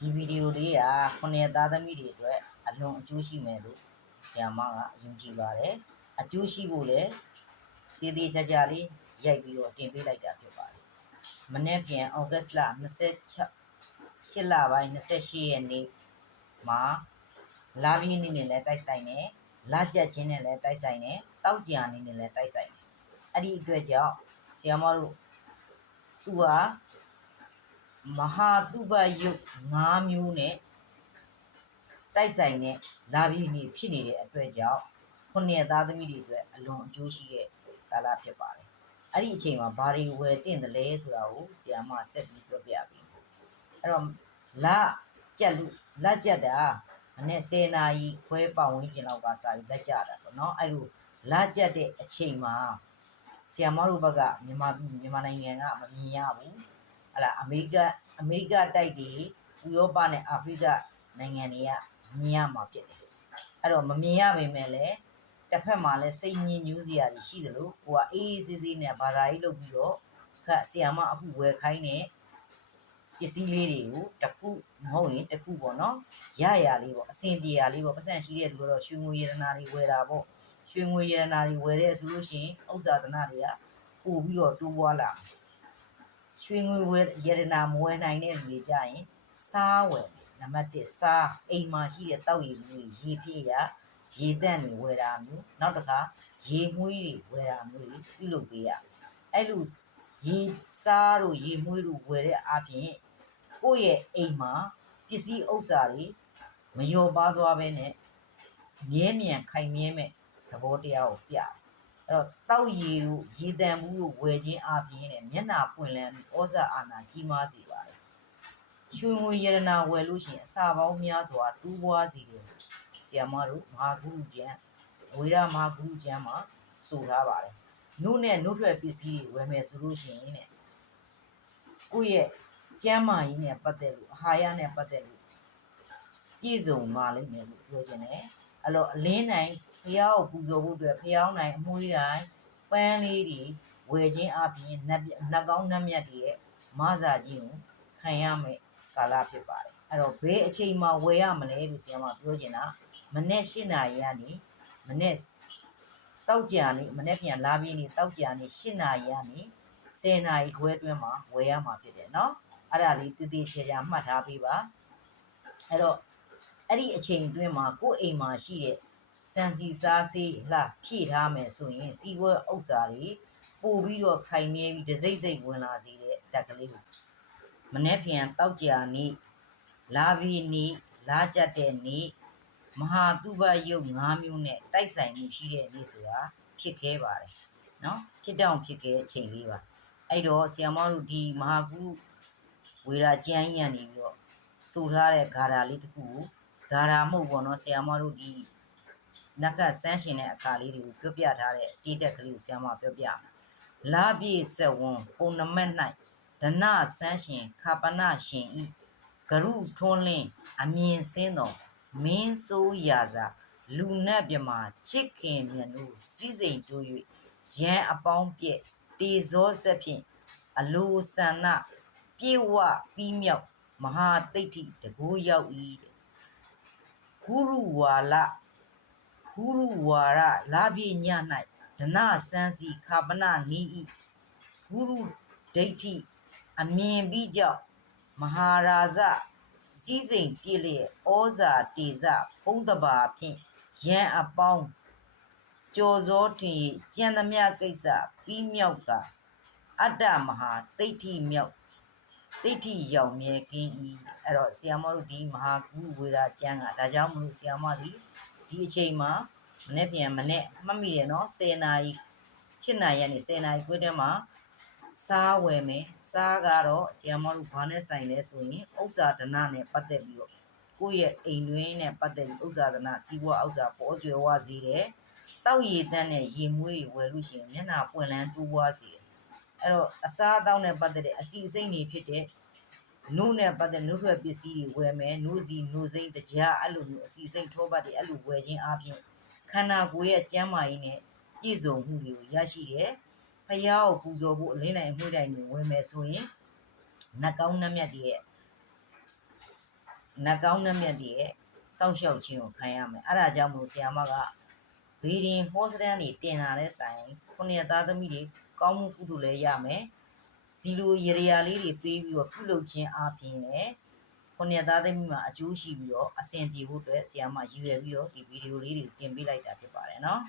ဒီဗီဒီယိုလေးကခုနှစ်သားသမီးတွေအတွက်အလွန်အကျိုးရှိမယ်လို့ဆရာမကယုံကြည်ပါတယ်အကျိုးရှိဖို့လည်းတည်တည်ချာချာလေးရိုက်ပြီးတော့တင်ပေးလိုက်တာဖြစ်ပါတယ်မနေ့ပြန်ဩဂတ်လ26လပိုင်း28ရက်နေ့မှာလာပြင်းနေနဲ့လည်းတိုက်ဆိုင်တယ်လာကြက်ချင်းနဲ့လည်းတိုက်ဆိုင်တယ်တောက်ကြံနေနဲ့လည်းတိုက်ဆိုင်တယ်အဲ့ဒီအတွက်ကြောင့်ဆရာမတို့သူဟာမဟာတုပယုတ်5မျိုးနဲ့တိုက်ဆိုင်တဲ့လာပြီးနေဖြစ်နေတဲ့အတွက်ကြောင့်ခုနှစ်သားသမီးတွေအတွက်အလွန်အကျိုးရှိတဲ့ကာလဖြစ်ပါတယ်။အဲ့ဒီအချိန်မှာဘာတွေဝယ်တင်တယ်လဲဆိုတာကိုဆရာမဆက်ပြီးပြောပြပြီ။အဲ့တော့လက်ကြက်တာမနေ့10နာရီခွဲပတ်ဝန်းကျင်လောက်ကစပြီးလက်ကြတာပေါ့နော်။အဲ့လိုလက်ကြက်တဲ့အချိန်မှာဆရာမတို့ဘက်ကမြန်မာနိုင်ငံကမမြင်ရဘူး။ဟလာအမေရိကတိုက်တွေဥရောပနဲ့အာဖရိကနိုင်ငံတွေကမြင်ရမှာဖြစ်တယ်အဲ့တော့မမြင်ရပေမဲ့လည်းတစ်ဖက်မှာလည်းစိတ်ညစ်ညူးစရာတွေရှိတယ်လို့ကိုကအေးအေးဆေးဆေးနဲ့ဘာသာရေးလုပ်ပြီးတော့ဆရာမအခုဝယ်ခိုင်းတဲ့ပစ္စည်းလေးတွေကိုတစ်ခုမဟုတ်ရင်တစ်ခုပေါ့နော်ရလေးပေါ့အဆင်ပြေရလေးပေါ့ပတ်စံရှိတဲ့လူကတော့ရွှေငွေရတနာတွေဝယ်တာပေါ့ရွှေငွေရတနာတွေဝယ်တဲ့ဆိုလို့ရှိရင်ဥစ္စာဒနာတွေကပို့ပြီးတော့တိုးပွားလာရွှေငွေရတနာမဝယ်နိုင်တဲ့လူတွေကြရင်စားဝယ်နံပါတ်1စားအိမ်မှာရှိတဲ့တောက်ရည်မျိုးရေပြည့်ရရေတန့်တွေဝယ်တာမျိုးနောက်တစ်ခါရေမွှေးတွေဝယ်တာမျိုးပြုလုပ်ပေးရအဲ့လိုရေစားတို့ရေမွှေးတို့ဝယ်တဲ့အပြင်ကိုယ့်ရဲ့အိမ်မှာပစ္စည်းဥစ္စာတွေမလျော်ပါသွားဘဲနဲ့မြဲမြံခိုင်မြဲမဲ့သဘောတရားကိုပြအဲ့တော့တောက်ရည်တို့ရေတန့်မှုတို့ဝယ်ခြင်းအပြင်နဲ့မျက်နှာပွင့်လန်းပြီးဩဇာအာဏာကြီးမားစေပါတယ်ရွှေငွေရတနာဝယ်လို့ရှိရင်အစာပေါင်းများစွာတူးပွားစီတယ်ဆရာမတို့မဟာဂုရုကျမ်းဝေဒမဟာဂုရုကျမ်းမှာဆိုထားပါတယ်နှုတ်နဲ့နှုတ်ထွက်ပစ္စည်းတွေဝယ်မယ်ဆိုလို့ရှိရင်တဲ့ကိုယ့်ရဲ့ကျမ်းမာရေးနဲ့ပတ်သက်လို့အာဟာရနဲ့ပတ်သက်လို့ပြည့်စုံပါလိမ့်မယ်လို့ပြောချင်တယ်အဲ့တော့အလင်းနိုင်ဖျားကိုပူဇော်ဖို့အတွက်ဖျားနိုင်အမွှေးတိုင်းပန်းလေးတွေဝယ်ခြင်းအပြင်နတ်ကောင်းနတ်မြတ်တွေရဲ့မဆာကြီးကိုခံရမယ်ကာလဖြစ်ပါတယ်အဲ့တော့ဘယ်အချိန်မှာဝယ်ရမလဲလို့ဆရာမပြောချင်တာမနေ့8နာရီကနေမနေ့တောက်ကြံနေမနေ့ပြန်လာပြီးနေတောက်ကြံနေ8နာရီကနေ10နာရီခွဲအတွင်းမှာဝယ်ရမှာဖြစ်တယ်เนาะအဲ့ဒါလေးတည်တည်ချာချာမှတ်ထားပေးပါအဲ့တော့အဲ့ဒီအချိန်အတွင်းမှာကိုယ့်အိမ်မှာရှိတဲ့စံစီစားစေးလှဖြည့်ထားမယ်ဆိုရင်စီးပွားဥစ္စာတွေပို့ပြီးတော့ခိုင်မြဲပြီးတစိမ့်စိမ့်ဝင်လာစေတဲ့တက်ကလေးကိုမနေ့ပြန်တောက်ကြနေ့လာပြီးနေ့လာကြတဲ့နေ့မဟာတုပယုတ်5မျိုးနဲ့တိုက်ဆိုင်မှုရှိတဲ့နေ့ဆိုတာဖြစ်ခဲ့ပါတယ်เนาะဖြစ်တောင်ဖြစ်ခဲ့အချိန်လေးပါအဲ့တော့ဆရာမတို့ဒီမဟာကုဝေရာကျမ်းကြီးကနေပြီးတော့ဆိုထားတဲ့ဂါထာလေးတစ်ခုကိုဂါထာမဟုတ်ပေါ့နော်ဆရာမတို့ဒီနတ်ကစမ်းရှင်တဲ့အခါလေးတွေကိုပြောပြထားတဲ့တေးတက်ကလေးကိုဆရာမပြောပြလာပြည့်စဝွန်ပုံနမက်၌ဒနစမ်းရှင်ခါပနရှင်ဤဂရုထွန်းလင်းအမြင်စင်းတော်မင်းဆိုးရာစာလူနတ်မြမာချစ်ခင်မြတ်တို့စည်းစိမ်တို့၍ရန်အပေါင်းပြည့်တေဇောဆက်ဖြင့်အလိုဆန္ဒပြေဝပြီးမြောက်မဟာတိဋ္ဌိတကူရောက်ဤဂုရုဝါရလာပြည့်ည၌ဒနစန်းစီခါပနနီဤဂုရုဒိဋ္ဌိအမြင်ပြီးကြောင့်မဟာရာဇစည်းစိမ်ပြည့်လျက်ဩဇာတေဇဘုံတဘာဖြင့်ရန်အပေါင်းကြော်စောထင်ကြံသမျှကိစ္စပြီးမြောက်ကအတ္တမဟာတိဋ္ဌိမြောက်တိဋ္ဌိရောက်မြဲကင်းဤအဲ့တော့ဆရာမတို့ဒီမဟာကုဝေရာကျမ်းကဒါကြောင့်မလို့ဆရာမဒီအချိန်မှာမနေ့ပြန်မနေ့မှတ်မိတယ်နော်10နာရီ8နာရီကနေ10နာရီခွဲတည်းမှာစားဝယ်မယ်စားကတော့ဆရာမတို့ဘာနဲ့ဆိုင်လဲဆိုရင်ဥစ္စာဒနာနဲ့ပတ်သက်ပြီးတော့ကိုယ့်ရဲ့အိမ်တွင်းနဲ့ပတ်သက်ပြီးဥစ္စာဒနာစီးပွားဥစ္စာပေါ်ကျွယ်ဝစေတယ်တောက်ရည်တန်းနဲ့ရေမွေးဝယ်လို့ရှိရင်မျက်နှာပွင့်လန်းတိုးပွားစေတယ်အဲ့တော့အစားအသောက်နဲ့ပတ်သက်တဲ့အစီအစိမ့်တွေဖြစ်တဲ့နှုတ်နဲ့ပတ်သက်နှုတ်ထွက်ပစ္စည်းတွေဝယ်မယ်နှုတ်စီနှုတ်စိမ့်တကြားအဲ့လိုမျိုးအစီအစိမ့်ထောပတ်တွေအဲ့လိုဝယ်ခြင်းအပြင်ခန္ဓာကိုယ်ရဲ့ကျန်းမာရေးနဲ့ပြည့်စုံမှုတွေကိုရရှိတယ်ဖယားကိုပူဇော်ဖို့အလင်းတိုင်းအမွှေးတိုင်းတွေဝင်မယ်ဆိုရင်နတ်ကောင်းနတ်မြတ်တွေရဲ့ နတ်ကောင်းနတ်မြတ်တွေရဲ့စောင့်ရှောက်ခြင်းကိုခံရမယ်အဲ့ဒါကြောင့်မို့ဆရာမကဘေးရင်ဟောစတန်းတွေတင်လာတဲ့ဆိုင်ခုနှစ်သားသမီးတွေကောင်းမှုကုသိုလ်လည်းရမယ်ဒီလိုရေရာလေးတွေပေးပြီးတော့ပြုလုပ်ခြင်းအပြင်လည်းခုနှစ်သားသမီးမှာအကျိုးရှိပြီးတော့အဆင်ပြေဖို့အတွက်ဆရာမရည်ရွယ်ပြီးတော့ဒီဗီဒီယိုလေးတွေကိုတင်ပေးလိုက်တာဖြစ်ပါတယ်နော်